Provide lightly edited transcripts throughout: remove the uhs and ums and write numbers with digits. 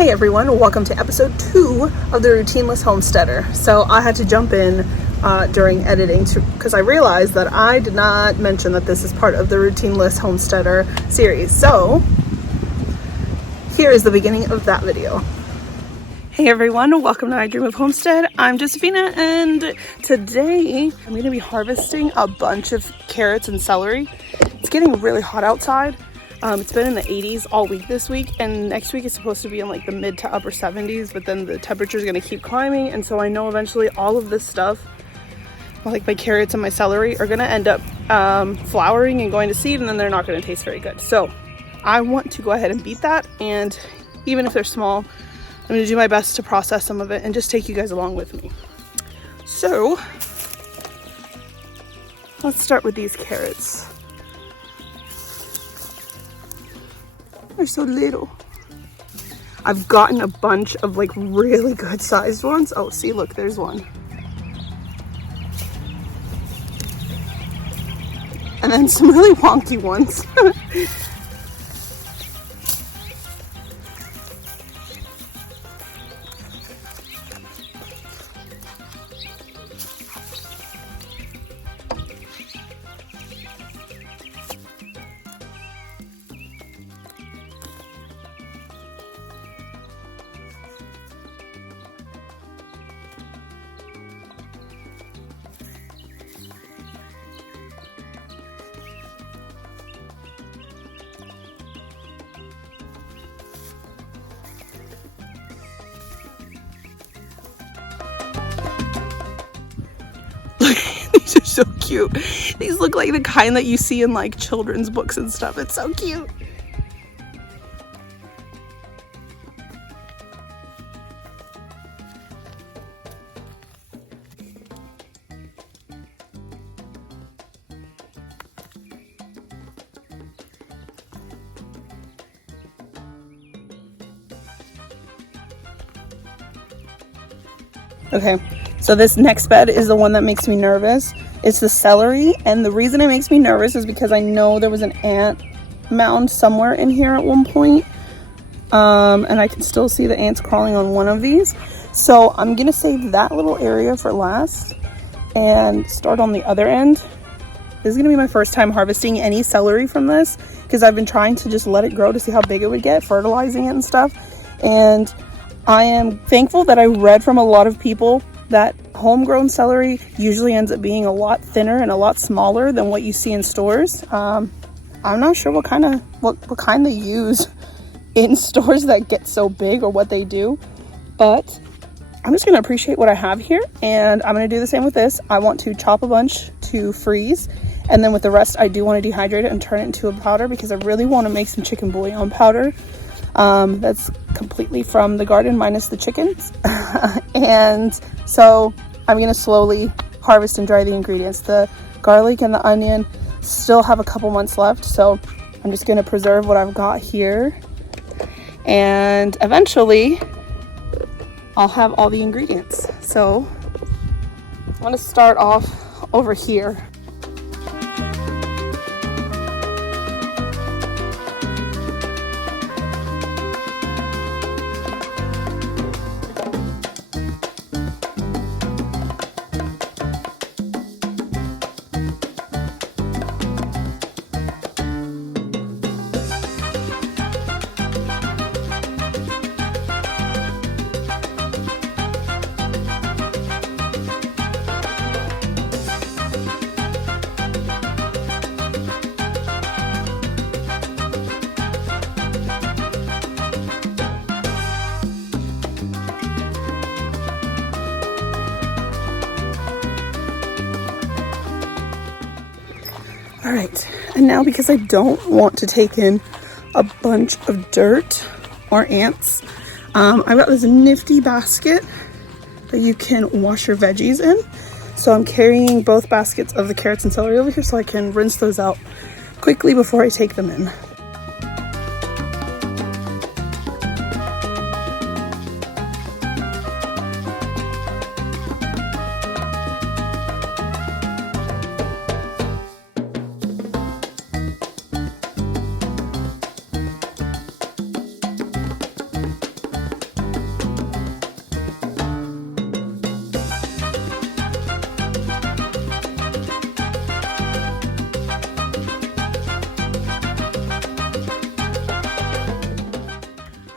Hey everyone, welcome to episode 2 of the Routineless Homesteader. So I had to jump in during editing because I realized that I did not mention that this is part of the Routineless Homesteader series. So here is the beginning of that video. Hey everyone, welcome to I Dream of Homestead. I'm Josephina and today I'm going to be harvesting a bunch of carrots and celery. It's getting really hot outside. It's been in the 80s all week this week, and next week it's supposed to be in like the mid to upper 70s, but then the temperature is going to keep climbing, and so I know eventually all of this stuff, like my carrots and my celery, are going to end up flowering and going to seed, and then they're not going to taste very good. So I want to go ahead and beat that, and even if they're small, I'm going to do my best to process some of it and just take you guys along with me. So let's start with these carrots. They're so little. I've gotten a bunch of like really good sized ones. Oh, see, look, there's one. And then some really wonky ones. These are so cute. These look like the kind that you see in like children's books and stuff. It's so cute. Okay, so this next bed is the one that makes me nervous. It's the celery, and the reason it makes me nervous is because I know there was an ant mound somewhere in here at one point, and I can still see the ants crawling on one of these. So I'm gonna save that little area for last and start on the other end. This is gonna be my first time harvesting any celery from this because I've been trying to just let it grow to see how big it would get, fertilizing it and stuff. And I am thankful that I read from a lot of people that homegrown celery usually ends up being a lot thinner and a lot smaller than what you see in stores. I'm not sure what kind they use in stores that get so big or what they do, but I'm just gonna appreciate what I have here, and I'm gonna do the same with this. I want to chop a bunch to freeze, and then with the rest I do want to dehydrate it and turn it into a powder because I really want to make some chicken bouillon powder. That's completely from the garden minus the chickens. And so I'm going to slowly harvest and dry the ingredients. The garlic and the onion still have a couple months left, so I'm just going to preserve what I've got here, and eventually I'll have all the ingredients. So I'm going to start off over here. All right, and now because I don't want to take in a bunch of dirt or ants, I've got this nifty basket that you can wash your veggies in. So I'm carrying both baskets of the carrots and celery over here so I can rinse those out quickly before I take them in.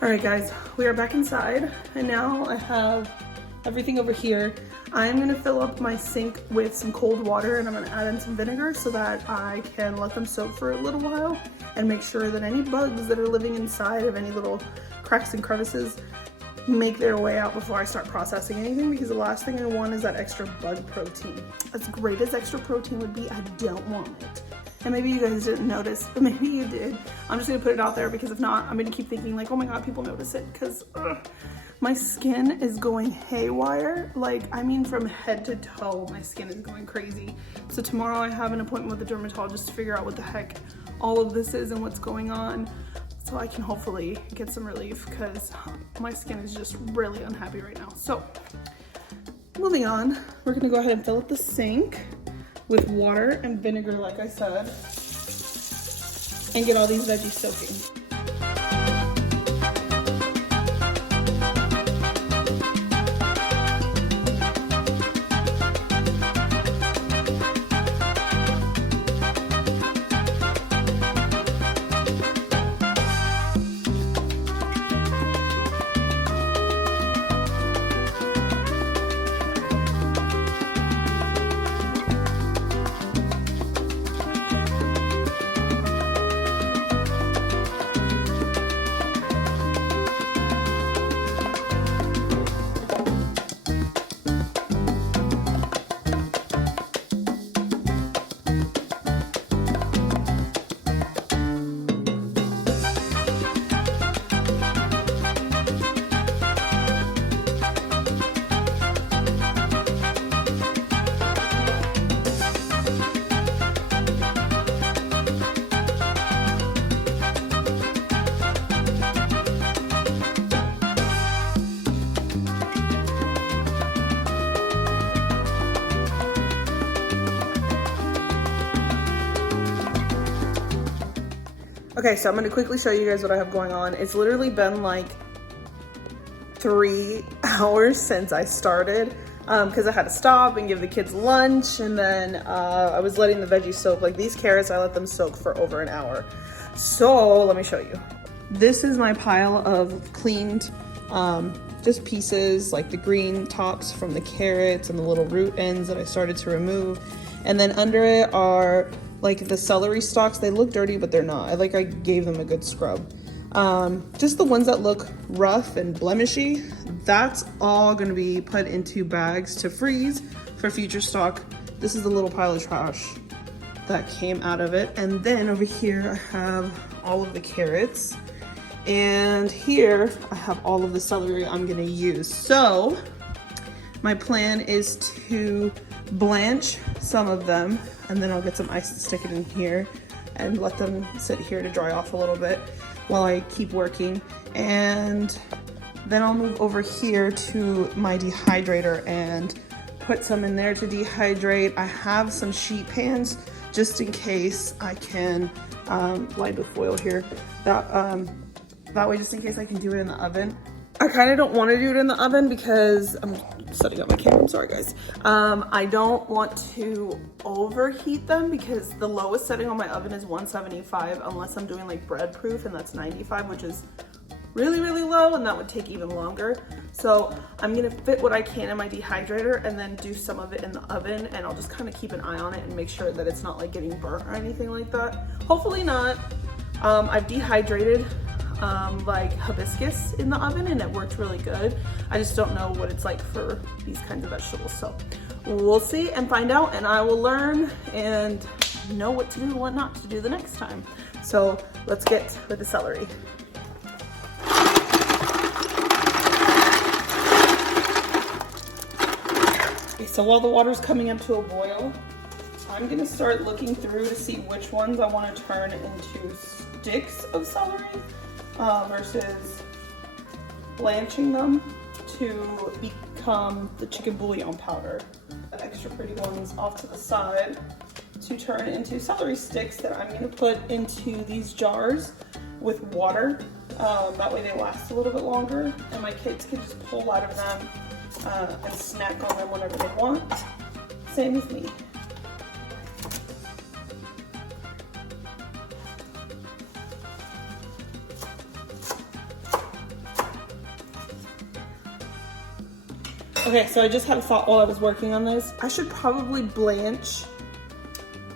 All right guys, we are back inside and now I have everything over here. I'm gonna fill up my sink with some cold water and I'm gonna add in some vinegar so that I can let them soak for a little while and make sure that any bugs that are living inside of any little cracks and crevices make their way out before I start processing anything, because the last thing I want is that extra bug protein. As great as extra protein would be, I don't want it. And maybe you guys didn't notice, but maybe you did. I'm just gonna put it out there because if not, I'm gonna keep thinking like, oh my God, people notice it, because my skin is going haywire. Like, I mean from head to toe, my skin is going crazy. So tomorrow I have an appointment with a dermatologist to figure out what the heck all of this is and what's going on, so I can hopefully get some relief, because my skin is just really unhappy right now. So moving on, we're gonna go ahead and fill up the sink with water and vinegar, like I said, and get all these veggies soaking. Okay, so I'm gonna quickly show you guys what I have going on. It's literally been like 3 hours since I started because I had to stop and give the kids lunch, and then I was letting the veggies soak. Like these carrots, I let them soak for over an hour. So let me show you. This is my pile of cleaned just pieces, like the green tops from the carrots and the little root ends that I started to remove. And then under it are like the celery stalks. They look dirty, but they're not. I gave them a good scrub. Just the ones that look rough and blemishy, that's all gonna be put into bags to freeze for future stock. This is the little pile of trash that came out of it. And then over here, I have all of the carrots. And here, I have all of the celery I'm gonna use. So, my plan is to blanch some of them, and then I'll get some ice to stick it in here and let them sit here to dry off a little bit while I keep working. And then I'll move over here to my dehydrator and put some in there to dehydrate. I have some sheet pans just in case I can light with foil here. That way, just in case I can do it in the oven. I kind of don't want to do it in the oven because I'm setting up my camera. I'm sorry, guys. I don't want to overheat them because the lowest setting on my oven is 175 unless I'm doing like bread proof, and that's 95, which is really, really low, and that would take even longer. So I'm gonna fit what I can in my dehydrator and then do some of it in the oven, and I'll just kind of keep an eye on it and make sure that it's not like getting burnt or anything like that. Hopefully not. I've dehydrated like hibiscus in the oven and it worked really good. I just don't know what it's like for these kinds of vegetables. So we'll see and find out, and I will learn and know what to do and what not to do the next time. So let's get with the celery. Okay, so while the water's coming up to a boil, I'm gonna start looking through to see which ones I want to turn into sticks of celery versus blanching them to become the chicken bouillon powder. The extra pretty ones off to the side to turn into celery sticks that I'm gonna put into these jars with water. That way they last a little bit longer and my kids can just pull out of them and snack on them whenever they want. Same with me. Okay, so I just had a thought while I was working on this. I should probably blanch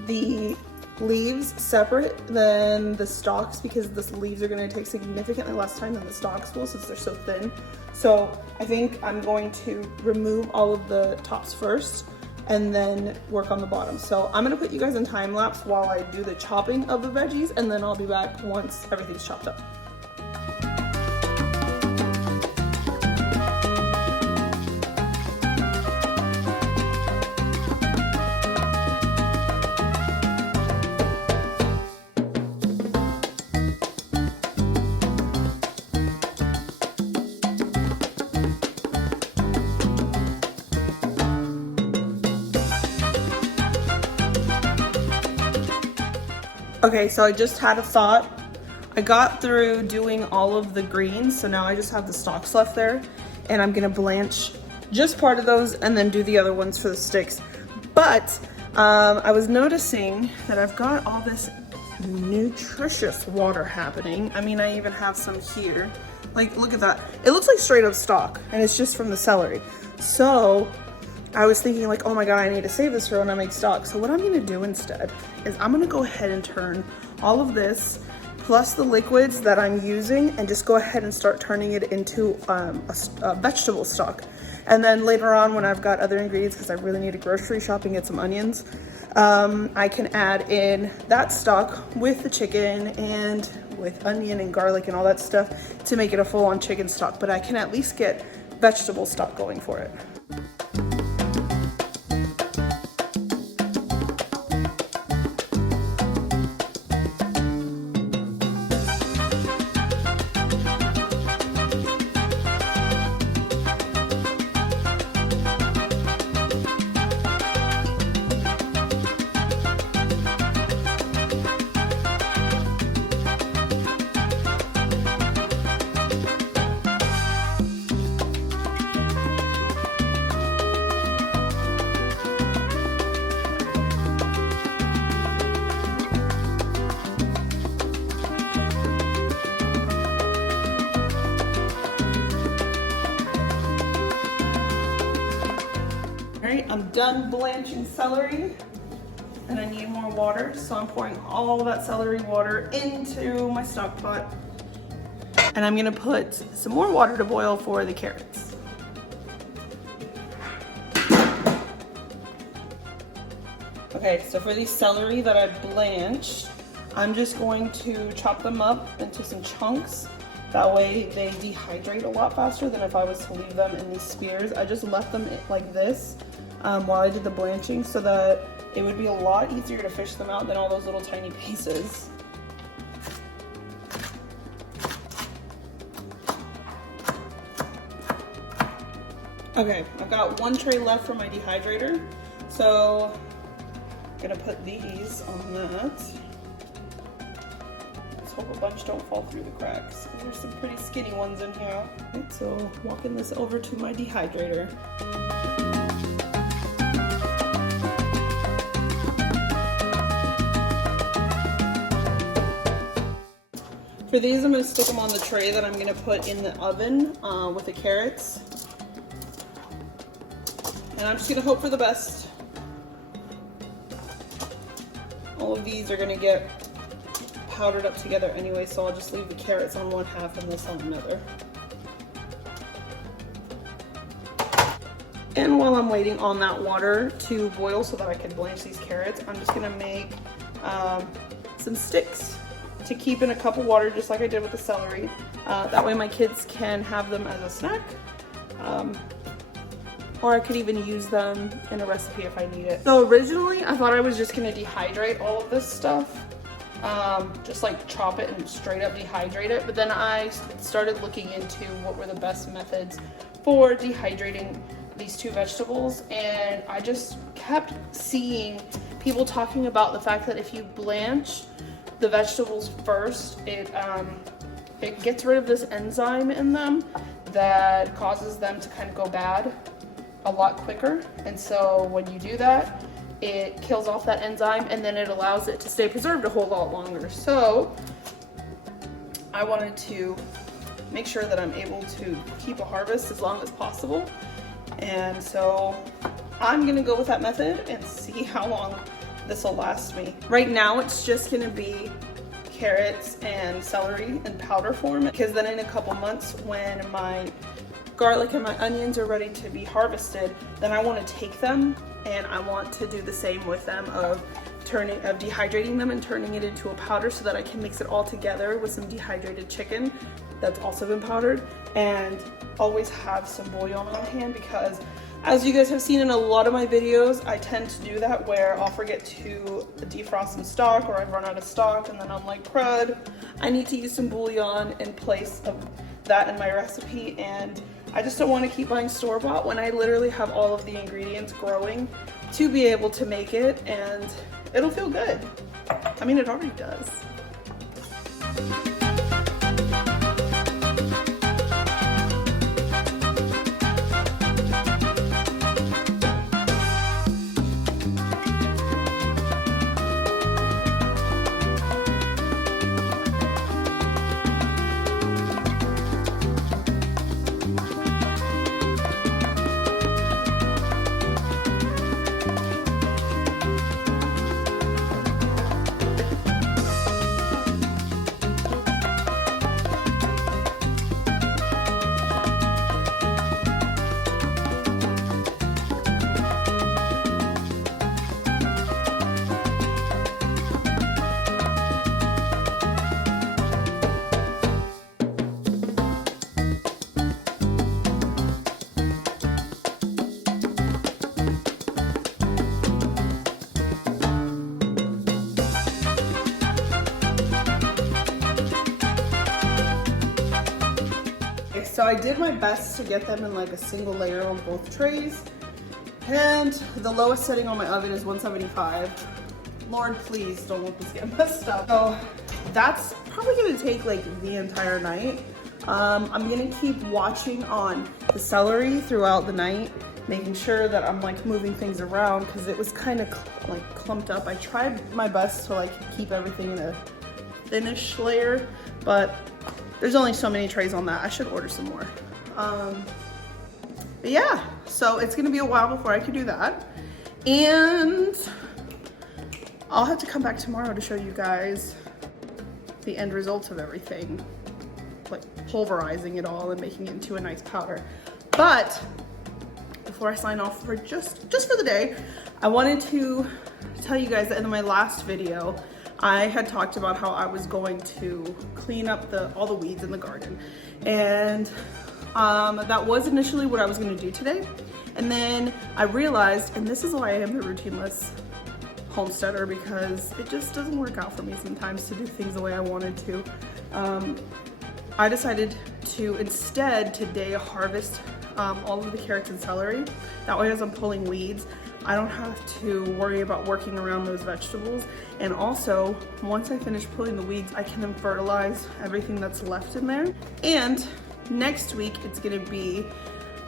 the leaves separate than the stalks because the leaves are going to take significantly less time than the stalks will since they're so thin. So I think I'm going to remove all of the tops first and then work on the bottom. So I'm going to put you guys in time lapse while I do the chopping of the veggies, and then I'll be back once everything's chopped up. Okay, so I just had a thought. I got through doing all of the greens, so now I just have the stalks left there, and I'm gonna blanch just part of those and then do the other ones for the sticks. But I was noticing that I've got all this nutritious water happening. I mean, I even have some here. Like, look at that. It looks like straight up stock, and it's just from the celery. So I was thinking like, oh my God, I need to save this for when I make stock. So what I'm gonna do instead is I'm gonna go ahead and turn all of this plus the liquids that I'm using and just go ahead and start turning it into a vegetable stock. And then later on when I've got other ingredients, because I really need to grocery shop and get some onions, I can add in that stock with the chicken and with onion and garlic and all that stuff to make it a full-on chicken stock. But I can at least get vegetable stock going for it. I'm done blanching celery and I need more water, so I'm pouring all that celery water into my stock pot, and I'm gonna put some more water to boil for the carrots. Okay, so for these celery that I blanched, I'm just going to chop them up into some chunks. That way they dehydrate a lot faster than if I was to leave them in these spears. I just left them like this while I did the blanching so that it would be a lot easier to fish them out than all those little tiny pieces. Okay, I've got one tray left for my dehydrator, so I'm gonna put these on that. Let's hope a bunch don't fall through the cracks. There's some pretty skinny ones in here. Right, so walking this over to my dehydrator. For these, I'm going to stick them on the tray that I'm going to put in the oven with the carrots. And I'm just going to hope for the best. All of these are going to get powdered up together anyway, so I'll just leave the carrots on one half and this on another. And while I'm waiting on that water to boil so that I can blanch these carrots, I'm just going to make some sticks to keep in a cup of water, just like I did with the celery. That way my kids can have them as a snack. Or I could even use them in a recipe if I need it. So originally I thought I was just gonna dehydrate all of this stuff. Just like chop it and straight up dehydrate it. But then I started looking into what were the best methods for dehydrating these two vegetables. And I just kept seeing people talking about the fact that if you blanch the vegetables first, it gets rid of this enzyme in them that causes them to kind of go bad a lot quicker. And so when you do that, it kills off that enzyme and then it allows it to stay preserved a whole lot longer. So I wanted to make sure that I'm able to keep a harvest as long as possible. And so I'm gonna go with that method and see how long this will last me. Right now it's just gonna be carrots and celery in powder form, because then in a couple months when my garlic and my onions are ready to be harvested, then I want to take them and I want to do the same with them of dehydrating them and turning it into a powder so that I can mix it all together with some dehydrated chicken that's also been powdered, and always have some bouillon on hand, because as you guys have seen in a lot of my videos, I tend to do that where I'll forget to defrost some stock, or I've run out of stock and then I'm like, crud, I need to use some bouillon in place of that in my recipe. And I just don't want to keep buying store-bought when I literally have all of the ingredients growing to be able to make it, and it'll feel good. I mean, it already does. So I did my best to get them in like a single layer on both trays, and the lowest setting on my oven is 175. Lord, please don't let this get messed up. So that's probably gonna take like the entire night. I'm gonna keep watching on the celery throughout the night, making sure that I'm like moving things around, because it was kind of like clumped up. I tried my best to like keep everything in a thinnish layer, but there's only so many trays on that. I should order some more. But yeah, so it's gonna be a while before I can do that. And I'll have to come back tomorrow to show you guys the end result of everything, like pulverizing it all and making it into a nice powder. But before I sign off for just for the day, I wanted to tell you guys that in my last video, I had talked about how I was going to clean up all the weeds in the garden. And that was initially what I was gonna do today. And then I realized, and this is why I am the routineless homesteader, because it just doesn't work out for me sometimes to do things the way I wanted to. I decided to instead today harvest all of the carrots and celery. That way, as I'm pulling weeds, I don't have to worry about working around those vegetables. And also, once I finish pulling the weeds, I can then fertilize everything that's left in there. And next week, it's gonna be,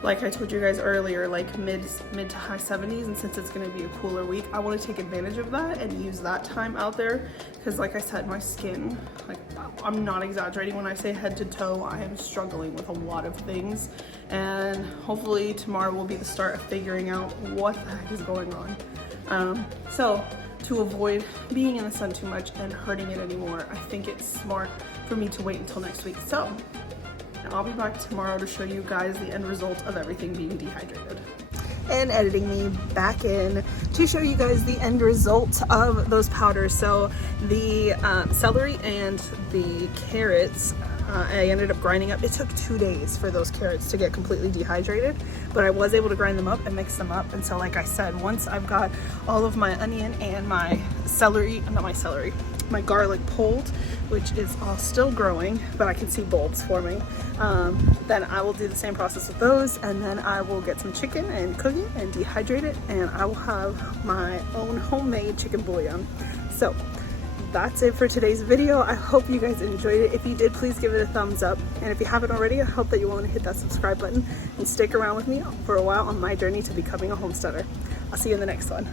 like I told you guys earlier, like mid to high 70s. And since it's gonna be a cooler week, I wanna take advantage of that and use that time out there. Because like I said, my skin, like I'm not exaggerating when I say head to toe, I am struggling with a lot of things. And hopefully tomorrow will be the start of figuring out what the heck is going on. So to avoid being in the sun too much and hurting it anymore, I think it's smart for me to wait until next week. So I'll be back tomorrow to show you guys the end result of everything being dehydrated. And editing me back in to show you guys the end result of those powders. So the celery and the carrots, I ended up grinding up. It took 2 days for those carrots to get completely dehydrated, but I was able to grind them up and mix them up. And so like I said, once I've got all of my onion and my my garlic pulled, which is all still growing, but I can see bulbs forming, then I will do the same process with those, and then I will get some chicken and cook it and dehydrate it, and I will have my own homemade chicken bouillon. So that's it for today's video. I hope you guys enjoyed it. If you did, please give it a thumbs up, and if you haven't already, I hope that you want to hit that subscribe button and stick around with me for a while on my journey to becoming a homesteader. I'll see you in the next one.